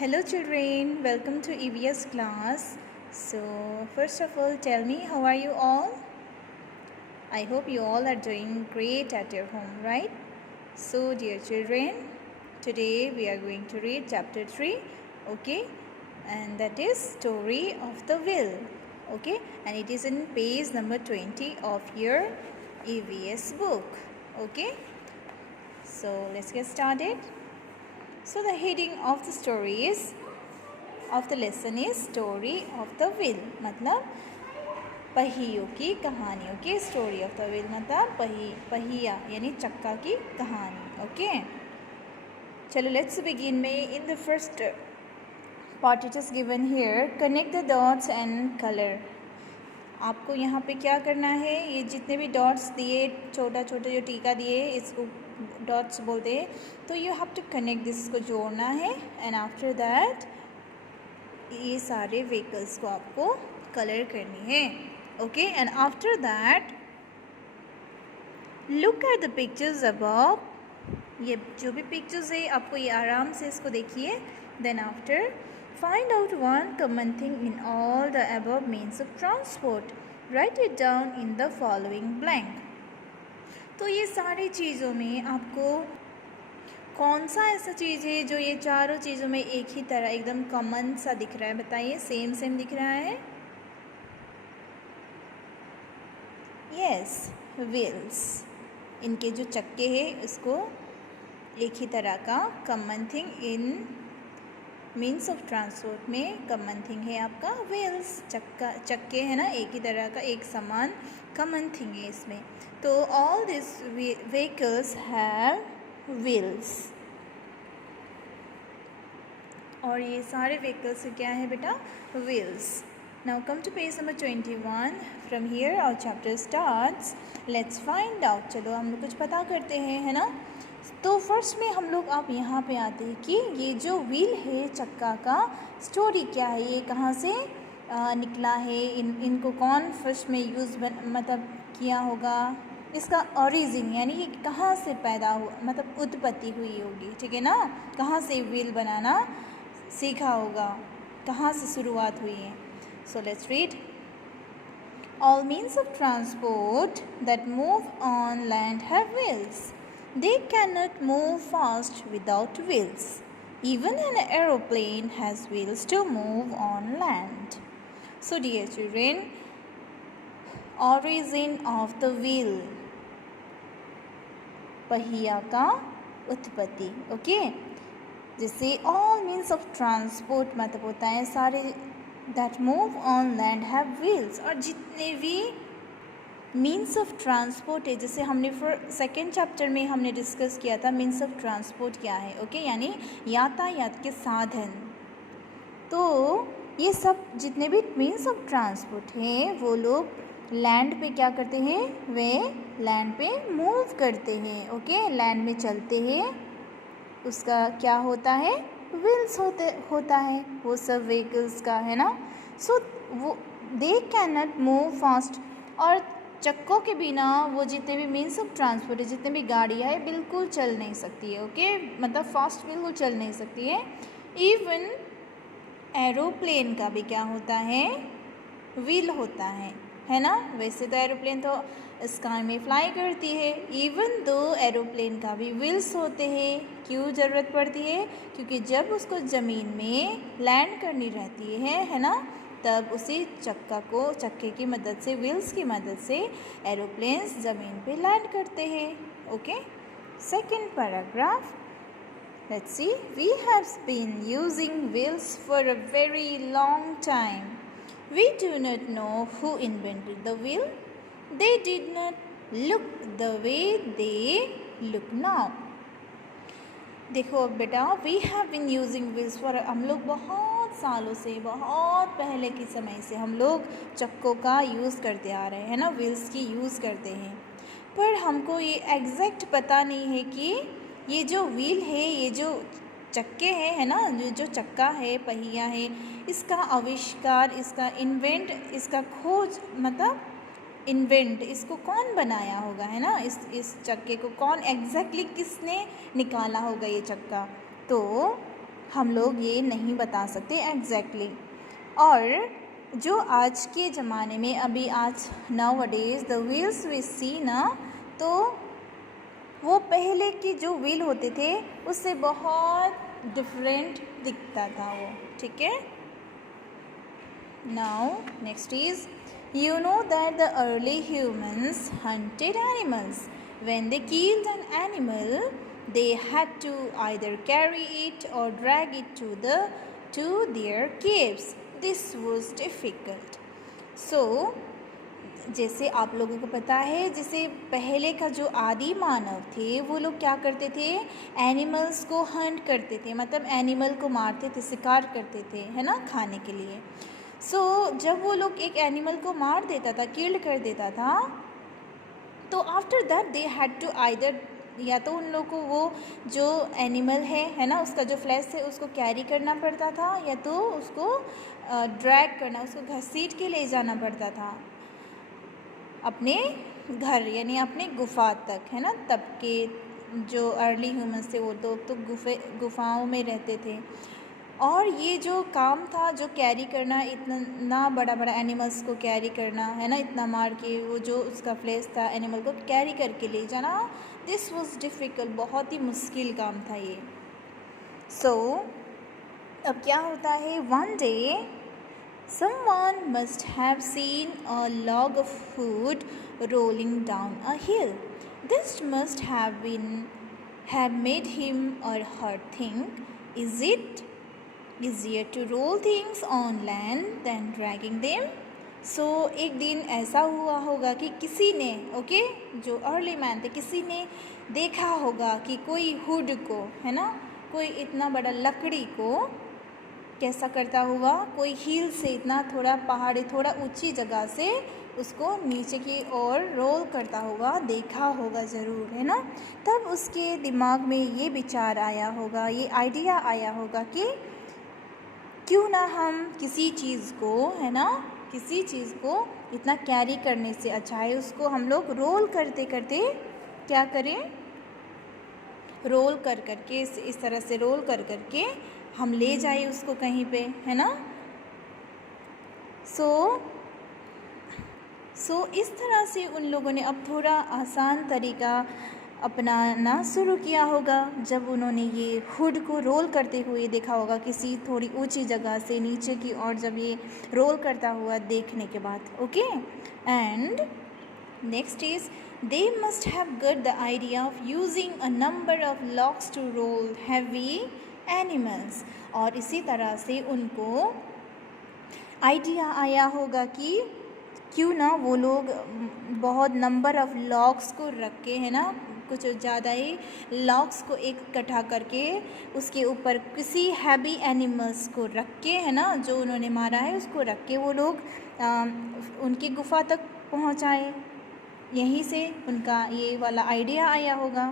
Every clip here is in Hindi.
Hello children, welcome to EVS class. So first of all, tell me, how are you all? I hope you all are doing great at your home, right? So dear children, today we are going to read chapter 3, okay? And that is Story of the Wheel, okay? And it is in page number 20 of your EVS book, okay? So let's get started. So the heading of the story is of the lesson is Story of the Wheel, मतलब पहियों की कहानियों की स्टोरी ऑफ द व्हील मतलब पहिया यानी चक्का की कहानी. ओके, चलो लेट्स बिगिन में. In the first part it is given here, connect the dots and colour. आपको यहाँ पे क्या करना है, ये जितने भी डॉट्स दिए, छोटा छोटा जो टीका दिए, इसको डॉट्स बोलते हैं. तो you have to connect this, इसको जोड़ना है. एंड आफ्टर दैट ये सारे व्हीकल्स को आपको कलर करनी है. Okay, and after that look at the pictures above. ये जो भी पिक्चर्स है आपको ये आराम से इसको देखिए. Then after find out one common thing in all the above means of transport. Write it down in the following blank. तो ये सारी चीज़ों में आपको कौन सा ऐसा चीज़ है जो ये चारों चीज़ों में एक ही तरह एकदम कॉमन सा दिख रहा है? बताइए, सेम सेम दिख रहा है. Yes, wheels. इनके जो चक्के हैं उसको एक ही तरह का common thing in means of transport में कॉमन थिंग है आपका व्हील्स. चक्के है ना, एक ही तरह का एक समान कॉमन थिंग है इसमें. तो all this vehicles have wheels. और ये सारे व्हीकल्स क्या है बेटा? Wheels. Now come to page number 21. From here our chapter starts. Let's find out. चलो हम लोग कुछ पता करते हैं, है ना. तो फर्स्ट में हम लोग आप यहाँ पे आते हैं कि ये जो व्हील है चक्का का, स्टोरी क्या है, ये कहाँ से निकला है, इनको कौन फर्स्ट में यूज़ मतलब किया होगा, इसका ओरिजिन यानी कि कहाँ से पैदा हुआ, मतलब उत्पत्ति हुई होगी. ठीक है ना, कहाँ से व्हील बनाना सीखा होगा, कहाँ से शुरुआत हुई है. So let's read. All means of transport that move on land have wheels. They cannot move fast without wheels. Even an aeroplane has wheels to move on land. So dear children, origin of the wheel, पहिया का उत्पत्ति. ओके, जैसे all means of transport मतलब होता है सारे that move on land have wheels. और जितने भी मीन्स ऑफ ट्रांसपोर्ट है, जैसे हमने सेकेंड चैप्टर में हमने डिस्कस किया था मीन्स ऑफ ट्रांसपोर्ट क्या है. ओके, यानी यातायात के साधन. तो ये सब जितने भी मीन्स ऑफ ट्रांसपोर्ट हैं वो लोग लैंड पे क्या करते हैं, वे लैंड पे मूव करते हैं. ओके, लैंड में चलते हैं. उसका क्या होता है, व्हील्स होता है वो सब व्हीकल्स का, है ना. सो वो they can not move fast. और चक्कों के बिना वो जितने भी मीन्स ऑफ ट्रांसपोर्ट है, जितने भी गाड़ियाँ है, बिल्कुल चल नहीं सकती है. ओके, मतलब फास्ट बिल्कुल चल नहीं सकती है. इवन एरोप्लेन का भी क्या होता है, व्हील होता है ना. वैसे तो एरोप्लेन तो स्काई में फ्लाई करती है. इवन दो एरोप्लेन का भी व्हील्स होते हैं. क्यों ज़रूरत पड़ती है? क्योंकि जब उसको ज़मीन में लैंड करनी रहती है ना, तब उसी चक्के की मदद से, व्हील्स की मदद से एरोप्लेन्स ज़मीन पे लैंड करते हैं. Okay, second paragraph. Let's see. We have been using wheels for a very long time. We do not know who invented the wheel. They did not look the way they look now. देखो बेटा, we have been using wheels for, हम लोग बहुत सालों से, बहुत पहले के समय से हम लोग चक्कों का यूज़ करते आ रहे हैं ना, व्हील्स की यूज़ करते हैं. पर हमको ये एग्जैक्ट पता नहीं है कि ये जो व्हील है, ये जो चक्के हैं, है ना, जो चक्का है, पहिया है, इसका आविष्कार, इसका इन्वेंट, इसका खोज मतलब इन्वेंट, इसको कौन बनाया होगा, है ना. इस चक्के को कौन एग्जैक्टली किसने निकाला होगा ये चक्का. तो हम लोग ये नहीं बता सकते एग्जैक्टली। और जो आज के ज़माने में अभी आज नाउ-अ-डेज़ द व्हील्स वी सी ना, तो वो पहले के जो व्हील होते थे उससे बहुत डिफरेंट दिखता था वो, ठीक है। Now next is, you know that the early humans hunted animals. When they killed an animal, they had to either carry it or drag it to their caves. This was difficult. So, जैसे आप लोगों को पता है, जैसे पहले का जो आदि मानव थे वो लोग क्या करते थे, एनिमल्स को हंट करते थे, मतलब एनिमल को मारते थे, शिकार करते थे, है ना, खाने के लिए। जब वो लोग एक एनिमल को मार देता था, किल्ड कर देता था, तो after that they had to either, या तो उन लोग को वो जो एनिमल है ना, उसका जो फ्लैश है उसको कैरी करना पड़ता था, या तो उसको ड्रैग करना, उसको घसीट के ले जाना पड़ता था अपने घर, यानी अपने गुफा तक, है ना। तब के जो अर्ली ह्यूमंस थे वो तो गुफाओं में रहते थे, और ये जो काम था, जो कैरी करना, इतना बड़ा बड़ा एनिमल्स को कैरी करना, है ना, इतना मार के वो जो उसका फ्लेश था एनिमल को कैरी करके ले जाना, दिस वाज डिफ़िकल्ट, बहुत ही मुश्किल काम था ये। अब क्या होता है, one day someone must have seen a log of food rolling down a hill. This must have made him or her think, is it easier to roll things on land than dragging them? एक दिन ऐसा हुआ होगा कि किसी ने, जो अर्ली मैन थे, किसी ने देखा होगा कि कोई हुड को, है ना, कोई इतना बड़ा लकड़ी को कैसा करता हुआ, कोई हिल से, इतना थोड़ा पहाड़ी, थोड़ा ऊंची जगह से उसको नीचे की ओर रोल करता हुआ देखा होगा ज़रूर, है ना। तब उसके दिमाग में ये विचार आया होगा, ये आइडिया आया होगा कि क्यों ना हम किसी चीज़ को, है ना, किसी चीज़ को इतना कैरी करने से अच्छा है उसको हम लोग रोल करते करते क्या करें, रोल कर करके, इस तरह से रोल कर करके हम ले जाए उसको कहीं पे, है ना। इस तरह से उन लोगों ने अब थोड़ा आसान तरीका अपनाना शुरू किया होगा, जब उन्होंने ये हुड को रोल करते हुए देखा होगा किसी थोड़ी ऊंची जगह से नीचे की ओर, जब ये रोल करता हुआ देखने के बाद, okay. And next is, they must have got the idea of using a number of logs to roll heavy animals. और इसी तरह से उनको आइडिया आया होगा कि क्यों ना वो लोग बहुत नंबर ऑफ लॉग्स को रख के, है ना, कुछ ज़्यादा ही लॉग्स को इकट्ठा करके उसके ऊपर किसी हैवी एनिमल्स को रख के, है ना, जो उन्होंने मारा है उसको रख के वो लोग उनकी गुफा तक पहुंचाए। यहीं से उनका ये वाला आइडिया आया होगा।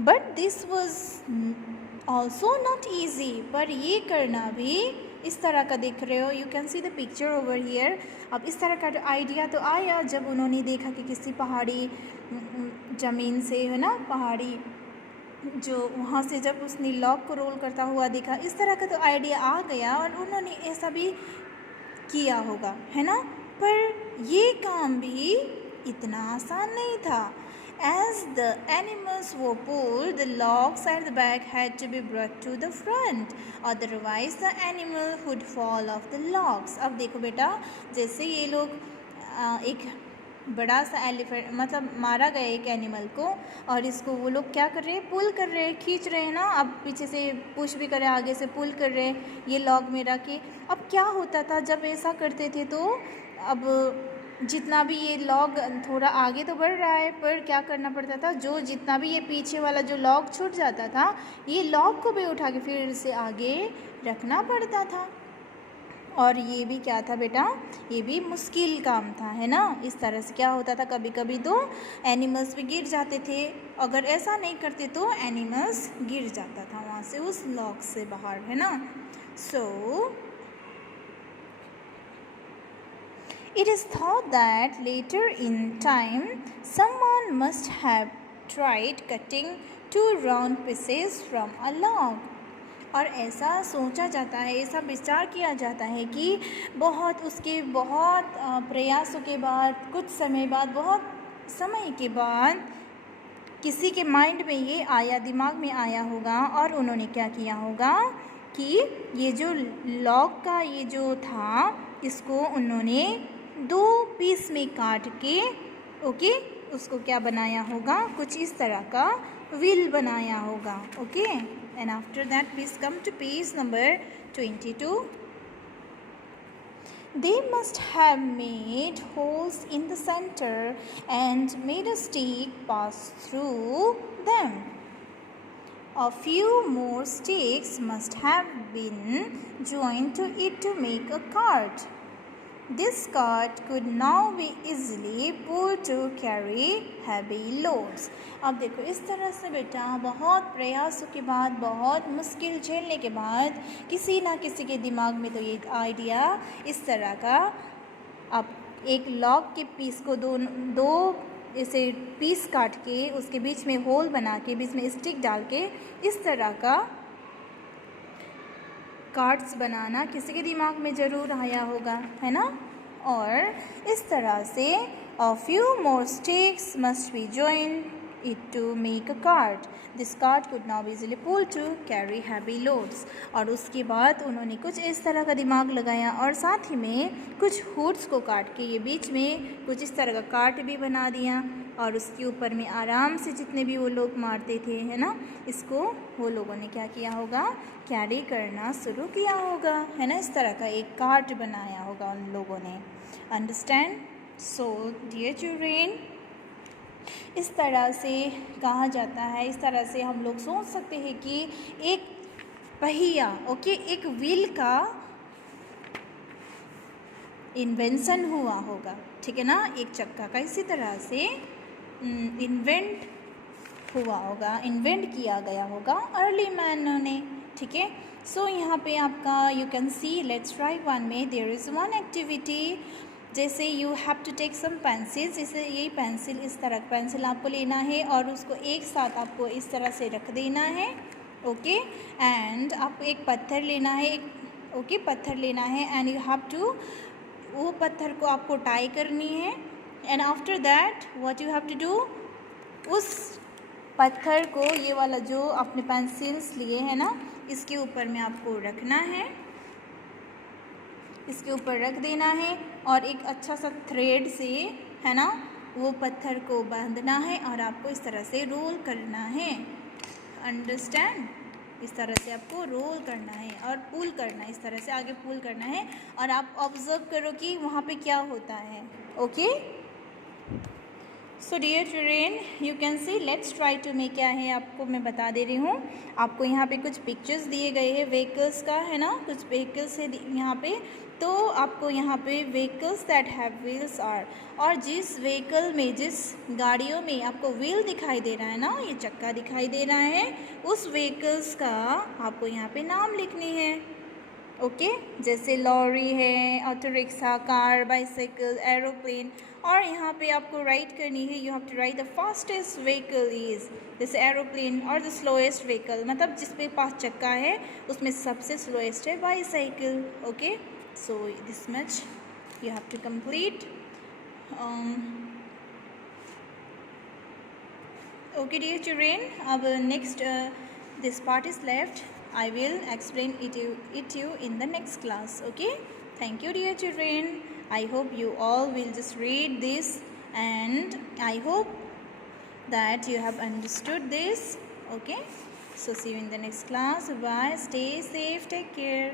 But this was also not easy, पर ये करना भी इस तरह का, देख रहे हो, you can see the picture over here. अब इस तरह का आइडिया तो आया जब उन्होंने देखा कि किसी पहाड़ी ज़मीन से, है ना, पहाड़ी जो वहाँ से जब उसने लॉग को रोल करता हुआ देखा, इस तरह का तो आइडिया आ गया और उन्होंने ऐसा भी किया होगा, है ना। पर ये काम भी इतना आसान नहीं था। As the animals were pulled, the logs at the back had to be brought to the front, otherwise the animal would fall off the logs. अब देखो बेटा, जैसे ये लोग एक बड़ा सा एलिफेंट, मतलब मारा गया एक एनिमल को, और इसको वो लोग क्या कर रहे हैं, पुल कर रहे हैं, खींच रहे हैं ना। अब पीछे से पुश भी कर रहे हैं, आगे से पुल कर रहे हैं ये लॉग में रख के। अब क्या होता था जब ऐसा करते थे, तो अब जितना भी ये लॉग थोड़ा आगे तो बढ़ रहा है, पर क्या करना पड़ता था, जो जितना भी ये पीछे वाला जो लॉग छूट जाता था, ये लॉग को भी उठा के फिर से आगे रखना पड़ता था। और ये भी क्या था बेटा, ये भी मुश्किल काम था, है ना। इस तरह से क्या होता था, कभी कभी तो एनिमल्स भी गिर जाते थे। अगर ऐसा नहीं करते तो एनिमल्स गिर जाता था वहाँ से, उस लॉग से बाहर, है ना। It is thought that later in time someone must have tried cutting 2 round pieces from a log. और ऐसा सोचा जाता है, ऐसा विचार किया जाता है कि उसके बहुत प्रयासों के बाद, कुछ समय बाद, बहुत समय के बाद किसी के माइंड में ये आया, दिमाग में आया होगा, और उन्होंने क्या किया होगा कि ये जो लॉग का ये जो था, इसको उन्होंने 2 पीस में काट के ओके उसको क्या बनाया होगा, कुछ इस तरह का व्हील बनाया होगा. Okay, and after that please come to page number 22. They must have made holes in the center and made a stick pass through them. A few more sticks must have been joined to it to make a cart. This cart could now be easily pulled to carry heavy loads. अब देखो इस तरह से बेटा बहुत प्रयासों के बाद, बहुत मुश्किल झेलने के बाद किसी ना किसी के दिमाग में तो ये आइडिया इस तरह का, अब एक लॉग के पीस को दो ऐसे पीस काट के उसके बीच में होल बना के बीच में स्टिक डाल के इस तरह का कार्ड्स बनाना किसी के दिमाग में ज़रूर आया होगा, है ना. और इस तरह से a few more sticks must be joined it to make a cart. This cart could now be easily pulled to carry heavy loads. और उसके बाद उन्होंने कुछ इस तरह का दिमाग लगाया और साथ ही में कुछ हुड्स को काट के ये बीच में कुछ इस तरह का कार्ट भी बना दिया, और उसके ऊपर में आराम से जितने भी वो लोग मारते थे, है ना, इसको वो लोगों ने क्या किया होगा, कैरी करना शुरू किया होगा, है ना. इस तरह का एक कार्ट बनाया होगा उन लोगों ने. अंडरस्टैंड. सो डियर चिल्ड्रेन, इस तरह से कहा जाता है, इस तरह से हम लोग सोच सकते हैं कि एक पहिया, ओके, एक व्हील का इन्वेंशन हुआ होगा, ठीक है ना, एक चक्का का इसी तरह से इन्वेंट हुआ होगा, इन्वेंट किया गया होगा अर्ली मैनों ने, ठीक है. सो यहाँ पे आपका you can see, let's try one में देयर इज़ वन एक्टिविटी, जैसे you have to take some pencils. जैसे यही पेंसिल, इस तरह पेंसिल आपको लेना है और उसको एक साथ आपको इस तरह से रख देना है, ओके. एंड आपको एक पत्थर लेना है, ओके, पत्थर लेना है, एंड यू हैव टू, वो पत्थर को आपको टाई करनी है. And after that what you have to do, उस पत्थर को, ये वाला जो आपने पेंसिल्स लिए है ना, इसके ऊपर में आपको रखना है, इसके ऊपर रख देना है, और एक अच्छा सा थ्रेड से, है ना, वो पत्थर को बांधना है और आपको इस तरह से रोल करना है. अंडरस्टैंड. इस तरह से आपको रोल करना है और पुल करना है, इस तरह से आगे पुल करना है, और आप ऑब्जर्व करो कि वहाँ पे क्या होता है. Okay. So dear children, you can see, let's try to make. क्या है आपको मैं बता दे रही हूँ. आपको यहाँ पे कुछ पिक्चर्स दिए गए हैं व्हीकल्स का, है ना, कुछ व्हीकल्स है यहाँ पे. तो आपको यहाँ पे vehicles that have wheels are, और जिस व्हीकल में, जिस गाड़ियों में आपको व्हील दिखाई दे रहा है ना, ये चक्का दिखाई दे रहा है, उस व्हीकल्स का आपको यहाँ पे नाम लिखनी है. ओके. जैसे लॉरी है, auto rickshaw, car, bicycle, aeroplane. और यहाँ पे आपको राइट करनी है, you have to write the fastest vehicle is, जैसे एरोप्लेन, और द स्लोएस्ट व्हीकल, मतलब जिस पे 5 चक्का है उसमें सबसे स्लोएस्ट है bicycle. Okay. So this much you have to complete. Okay dear children, अब next this part is left. I will explain it you in the next class. Okay. Thank you dear children. I hope you all will just read this, and I hope that you have understood this. Okay. So see you in the next class. Bye. Stay safe. Take care.